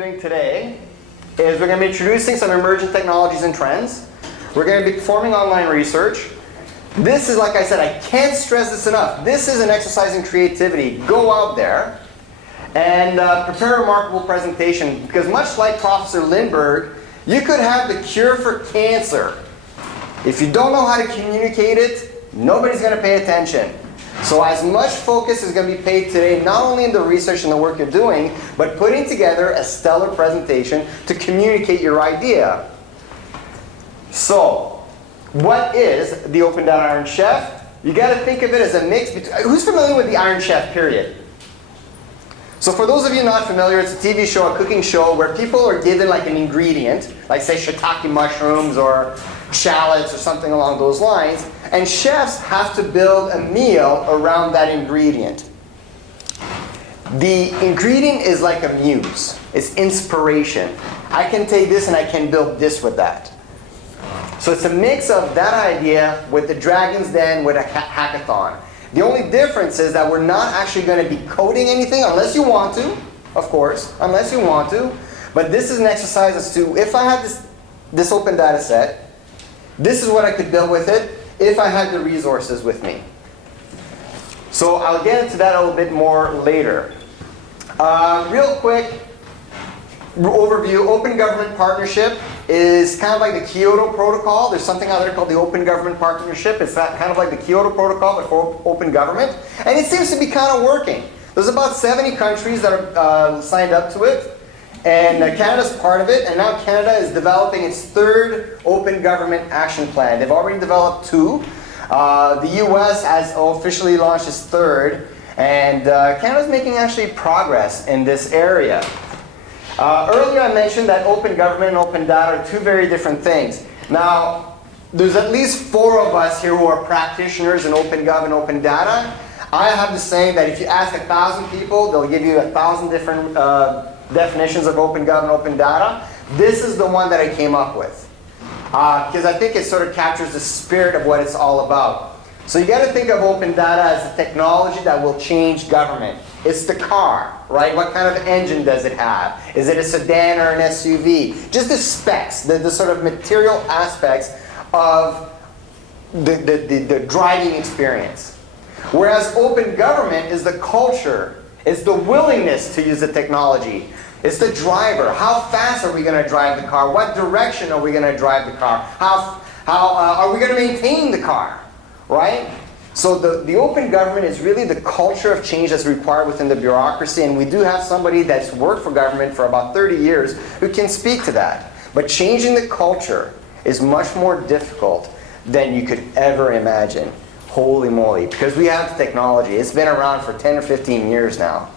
doing today is we're going to be introducing some emerging technologies and trends. We're going to be performing online research. This is, like I said, I can't stress this enough. This is an exercise in creativity. Go out there and prepare a remarkable presentation, because much like Professor Lindbergh, you could have the cure for cancer. If you don't know how to communicate it, nobody's going to pay attention. So as much focus is going to be paid today, not only in the research and the work you're doing, but putting together a stellar presentation to communicate your idea. So, what is the Open Data Iron Chef? You got to think of it as a mix between... Who's familiar with the Iron Chef, period? So for those of you not familiar, it's a TV show, a cooking show, where people are given like an ingredient, like say shiitake mushrooms or shallots or something along those lines, and chefs have to build a meal around that ingredient. The ingredient is like a muse. It's inspiration. I can take this and I can build this with that. So it's a mix of that idea with the Dragon's Den with a hackathon. The only difference is that we're not actually going to be coding anything, unless you want to, of course, unless you want to. But this is an exercise as to, if I had this open data set, this is what I could build with it if I had the resources with me. So I'll get into that a little bit more later. Real quick overview, Open Government Partnership is kind of like the Kyoto Protocol. There's something out there called the Open Government Partnership. It's kind of like the Kyoto Protocol, but for open government. And it seems to be kind of working. There's about 70 countries that are signed up to it. And Canada's part of it. And now Canada is developing its third Open Government Action Plan. They've already developed two. The US has officially launched its third. And Canada's making actually progress in this area. Earlier I mentioned that open government and open data are two very different things. Now, there's at least 4 of us here who are practitioners in open gov and open data. I have the saying that if you ask 1,000 people, they'll give you 1,000 different definitions of open gov and open data. This is the one that I came up with, because I think it sort of captures the spirit of what it's all about. So you got to think of open data as the technology that will change government. It's the car, right? What kind of engine does it have? Is it a sedan or an SUV? Just the specs, the sort of material aspects of the driving experience. Whereas open government is the culture. It's the willingness to use the technology. It's the driver. How fast are we going to drive the car? What direction are we going to drive the car? How are we going to maintain the car? Right? So the open government is really the culture of change that's required within the bureaucracy, and we do have somebody that's worked for government for about 30 years who can speak to that. But changing the culture is much more difficult than you could ever imagine. Holy moly, because we have the technology. It's been around for 10 or 15 years now.